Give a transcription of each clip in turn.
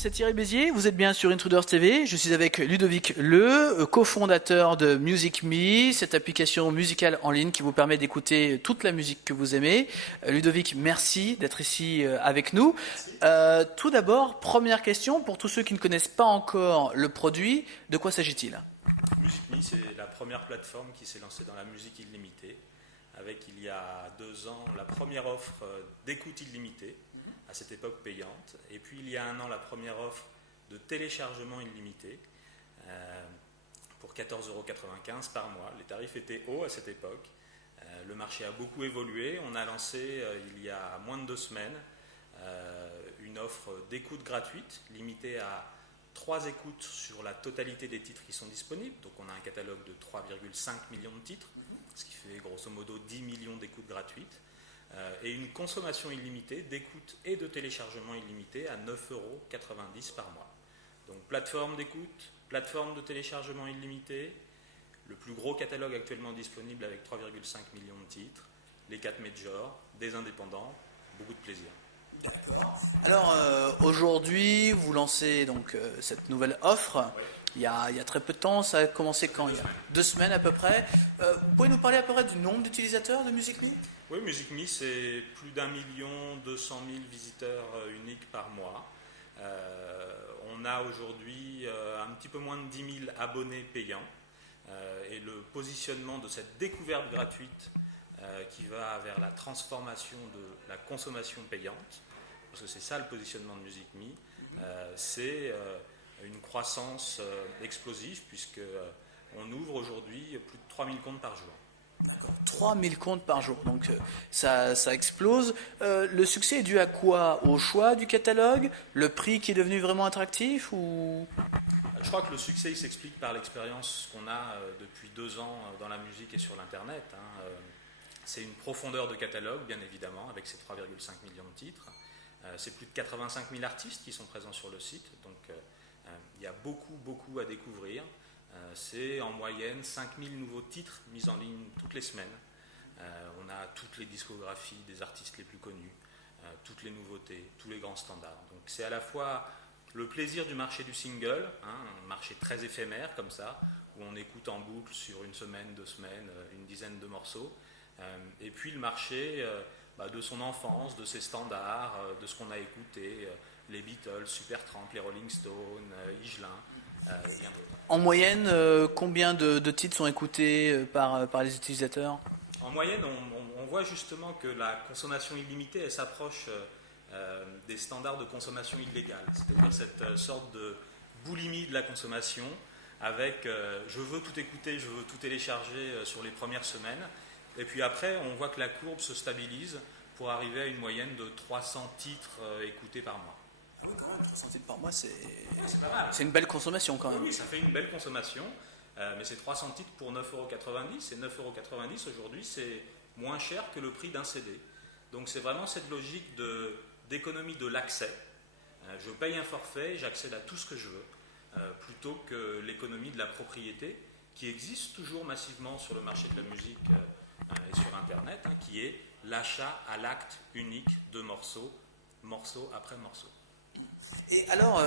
c'est Thierry Bézier, vous êtes bien sur Intruders TV, je suis avec Ludovic Le, cofondateur de MusicMe, cette application musicale en ligne qui vous permet d'écouter toute la musique que vous aimez. Ludovic, merci d'être ici avec nous. Tout d'abord, première question, pour tous ceux qui ne connaissent pas encore le produit, de quoi s'agit-il ? MusicMe, c'est la première plateforme qui s'est lancée dans la musique illimitée, avec il y a 2 ans la première offre d'écoute illimitée, à cette époque payante, et puis il y a 1 an la première offre de téléchargement illimité pour 14,95 € par mois. Les tarifs étaient hauts à cette époque, le marché a beaucoup évolué, on a lancé il y a moins de 2 semaines une offre d'écoute gratuite limitée à 3 écoutes sur la totalité des titres qui sont disponibles, donc on a un catalogue de 3,5 millions de titres, ce qui fait grosso modo 10 millions d'écoutes gratuites, et une consommation illimitée d'écoute et de téléchargement illimité à 9,90 € par mois. Donc plateforme d'écoute, plateforme de téléchargement illimité, le plus gros catalogue actuellement disponible avec 3,5 millions de titres, les 4 majors, des indépendants, beaucoup de plaisir. D'accord. Alors aujourd'hui, vous lancez donc cette nouvelle offre. Oui. Il y a très peu de temps, ça a commencé quand ? Il y a 2 semaines à peu près. Vous pouvez nous parler à peu près du nombre d'utilisateurs de MusicMe ? Oui, MusicMe, c'est plus d'1,2 million visiteurs uniques par mois. On a aujourd'hui un petit peu moins de 10 000 abonnés payants. Et le positionnement de cette découverte gratuite qui va vers la transformation de la consommation payante, parce que c'est ça le positionnement de MusicMe, c'est une croissance explosive, puisqu'on ouvre aujourd'hui plus de 3000 comptes par jour. 3000 comptes par jour, donc ça explose. Le succès est dû à quoi ? Au choix du catalogue ? Le prix qui est devenu vraiment attractif ou... Je crois que le succès il s'explique par l'expérience qu'on a depuis 2 ans dans la musique et sur l'Internet. C'est une profondeur de catalogue, bien évidemment, avec ces 3,5 millions de titres. C'est plus de 85 000 artistes qui sont présents sur le site, donc il y a beaucoup à découvrir. C'est en moyenne 5000 nouveaux titres mis en ligne toutes les semaines. On a toutes les discographies des artistes les plus connus, toutes les nouveautés, tous les grands standards. Donc c'est à la fois le plaisir du marché du single, un marché très éphémère comme ça, où on écoute en boucle sur 1 semaine, 2 semaines, une dizaine de morceaux, et puis le marché de son enfance, de ses standards, de ce qu'on a écouté, les Beatles, Supertramp, les Rolling Stones, Higelin, et bien d'autres. En moyenne, combien de titres sont écoutés par les utilisateurs ? En moyenne, on voit justement que la consommation illimitée, elle s'approche des standards de consommation illégale, c'est-à-dire cette sorte de boulimie de la consommation avec je veux tout écouter, je veux tout télécharger sur les premières semaines, et puis après on voit que la courbe se stabilise pour arriver à une moyenne de 300 titres écoutés par mois. Ah oui, quand même, 300 titres par mois, c'est pas mal. C'est une belle consommation quand même. Oui, ça fait une belle consommation, mais c'est 300 titres pour 9,90 €, et 9,90 € aujourd'hui c'est moins cher que le prix d'un CD. Donc c'est vraiment cette logique d'économie de l'accès. Je paye un forfait, j'accède à tout ce que je veux, plutôt que l'économie de la propriété qui existe toujours massivement sur le marché de la musique et sur Internet, qui est l'achat à l'acte unique de morceau après morceau. Et alors,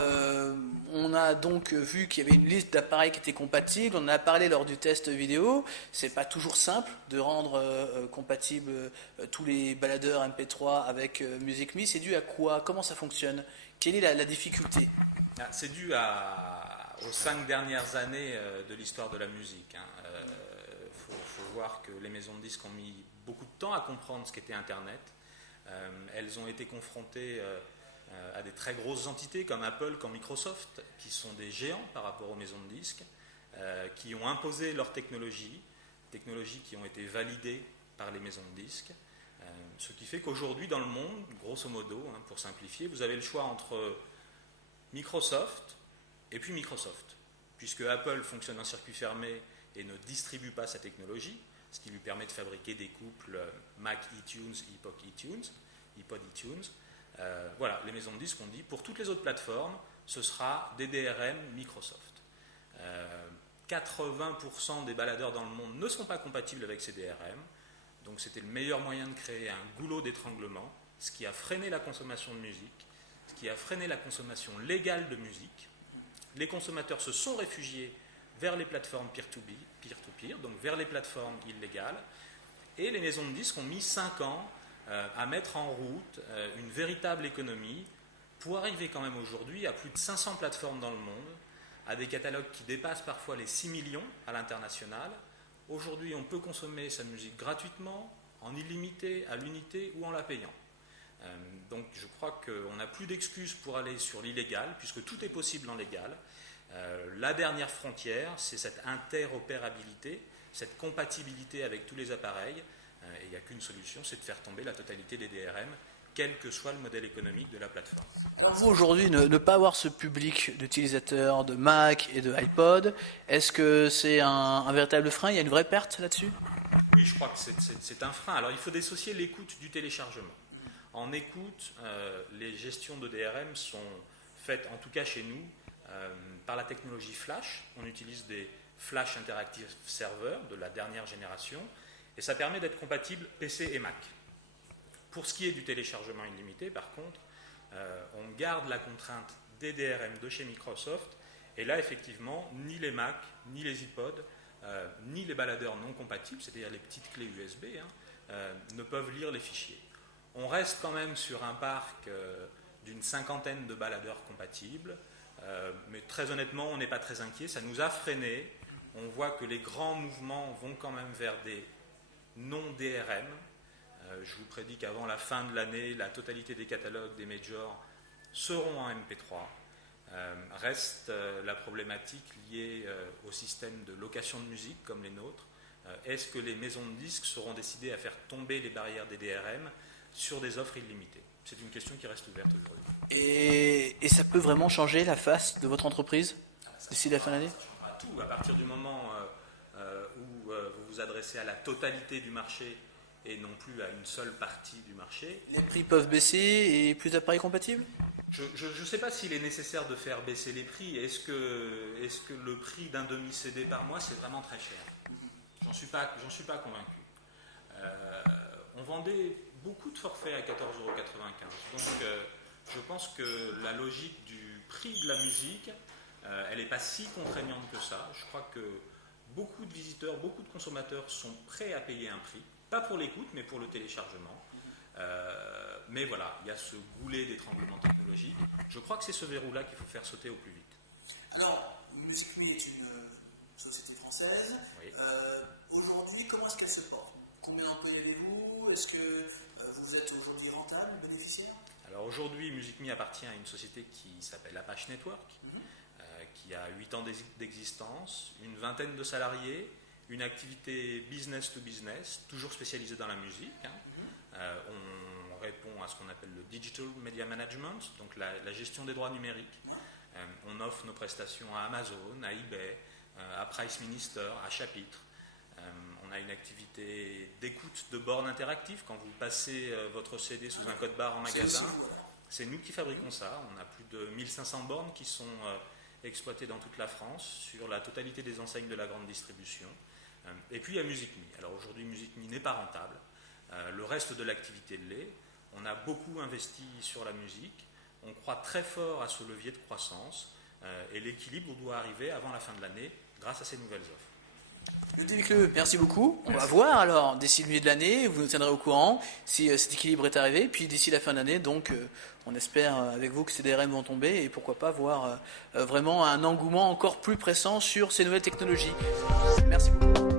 on a donc vu qu'il y avait une liste d'appareils qui étaient compatibles, on en a parlé lors du test vidéo, c'est pas toujours simple de rendre compatibles tous les baladeurs MP3 avec MusicMe, c'est dû à quoi ? Comment ça fonctionne ? Quelle est la difficulté ? C'est dû aux 5 dernières années de l'histoire de la musique. Faut voir que les maisons de disques ont mis beaucoup de temps à comprendre ce qu'était Internet. Elles ont été confrontées à des très grosses entités comme Apple, comme Microsoft, qui sont des géants par rapport aux maisons de disques, qui ont imposé leurs technologies qui ont été validées par les maisons de disques, ce qui fait qu'aujourd'hui dans le monde, grosso modo, pour simplifier, vous avez le choix entre Microsoft et puis Microsoft, puisque Apple fonctionne en circuit fermé et ne distribue pas sa technologie, ce qui lui permet de fabriquer des couples Mac iTunes, iPod iTunes. Voilà, les maisons de disques ont dit pour toutes les autres plateformes, ce sera des DRM Microsoft. 80% des baladeurs dans le monde ne sont pas compatibles avec ces DRM, donc c'était le meilleur moyen de créer un goulot d'étranglement, ce qui a freiné la consommation de musique, ce qui a freiné la consommation légale de musique. Les consommateurs se sont réfugiés vers les plateformes peer-to-peer, donc vers les plateformes illégales, et les maisons de disques ont mis 5 ans à mettre en route une véritable économie pour arriver quand même aujourd'hui à plus de 500 plateformes dans le monde, à des catalogues qui dépassent parfois les 6 millions à l'international. Aujourd'hui, on peut consommer sa musique gratuitement, en illimité, à l'unité ou en la payant. Donc je crois qu'on n'a plus d'excuses pour aller sur l'illégal, puisque tout est possible en légal. La dernière frontière, c'est cette interopérabilité, cette compatibilité avec tous les appareils. Et il n'y a qu'une solution, c'est de faire tomber la totalité des DRM, quel que soit le modèle économique de la plateforme. Alors vous, aujourd'hui, ne pas avoir ce public d'utilisateurs de Mac et de iPod, est-ce que c'est un véritable frein? Il y a une vraie perte là-dessus? Oui, je crois que c'est un frein. Alors il faut dissocier l'écoute du téléchargement. En écoute, les gestions de DRM sont faites, en tout cas chez nous, par la technologie Flash. On utilise des Flash Interactive Server de la dernière génération, et ça permet d'être compatible PC et Mac. Pour ce qui est du téléchargement illimité, par contre, on garde la contrainte des DRM de chez Microsoft, et là, effectivement, ni les Mac, ni les iPod, ni les baladeurs non compatibles, c'est-à-dire les petites clés USB, ne peuvent lire les fichiers. On reste quand même sur un parc d'une 50aine de baladeurs compatibles, mais très honnêtement, on n'est pas très inquiet. Ça nous a freinés. On voit que les grands mouvements vont quand même vers des non-DRM. Je vous prédis qu'avant la fin de l'année, la totalité des catalogues des majors seront en MP3. Reste la problématique liée au système de location de musique comme les nôtres. Est-ce que les maisons de disques seront décidées à faire tomber les barrières des DRM sur des offres illimitées? C'est une question qui reste ouverte aujourd'hui. Et ça peut vraiment changer la face de votre entreprise d'ici la fin de l'année? Ça changera tout. À partir du moment où vous vous adressez à la totalité du marché et non plus à une seule partie du marché. Les prix peuvent baisser et plus d'appareils compatibles? Je ne sais pas s'il est nécessaire de faire baisser les prix. Est-ce que le prix d'un demi-CD par mois, c'est vraiment très cher? J'en suis pas convaincu. On vendait beaucoup de forfaits à 14,95 €. Donc je pense que la logique du prix de la musique, elle n'est pas si contraignante que ça. Je crois que beaucoup de visiteurs, beaucoup de consommateurs sont prêts à payer un prix. Pas pour l'écoute, mais pour le téléchargement. Mais voilà, il y a ce goulet d'étranglement technologique. Je crois que c'est ce verrou-là qu'il faut faire sauter au plus vite. Alors, Music Me est une société française. Oui. Aujourd'hui, comment est-ce qu'elle se porte? Combien d'employés avez-vous? Est-ce que vous êtes aujourd'hui rentable, bénéficiaire? Alors aujourd'hui, Music Me appartient à une société qui s'appelle Apache Network, qui a 8 ans d'existence, une vingtaine de salariés, une activité business to business, toujours spécialisée dans la musique. On répond à ce qu'on appelle le Digital Media Management, donc la gestion des droits numériques. On offre nos prestations à Amazon, à eBay, à Price Minister, à Chapitre. On a une activité d'écoute de bornes interactives. Quand vous passez votre CD sous un code barre en magasin, c'est nous qui fabriquons ça. On a plus de 1500 bornes qui sont exploitées dans toute la France, sur la totalité des enseignes de la grande distribution. Et puis il y a Music Me. Alors aujourd'hui, Music Me n'est pas rentable. Le reste de l'activité l'est. On a beaucoup investi sur la musique. On croit très fort à ce levier de croissance. Et l'équilibre doit arriver avant la fin de l'année grâce à ces nouvelles offres. Ludovic Le, merci beaucoup. On va voir alors d'ici le milieu de l'année, vous nous tiendrez au courant si cet équilibre est arrivé. Puis d'ici la fin de l'année, donc on espère avec vous que ces DRM vont tomber et pourquoi pas voir vraiment un engouement encore plus pressant sur ces nouvelles technologies. Merci beaucoup.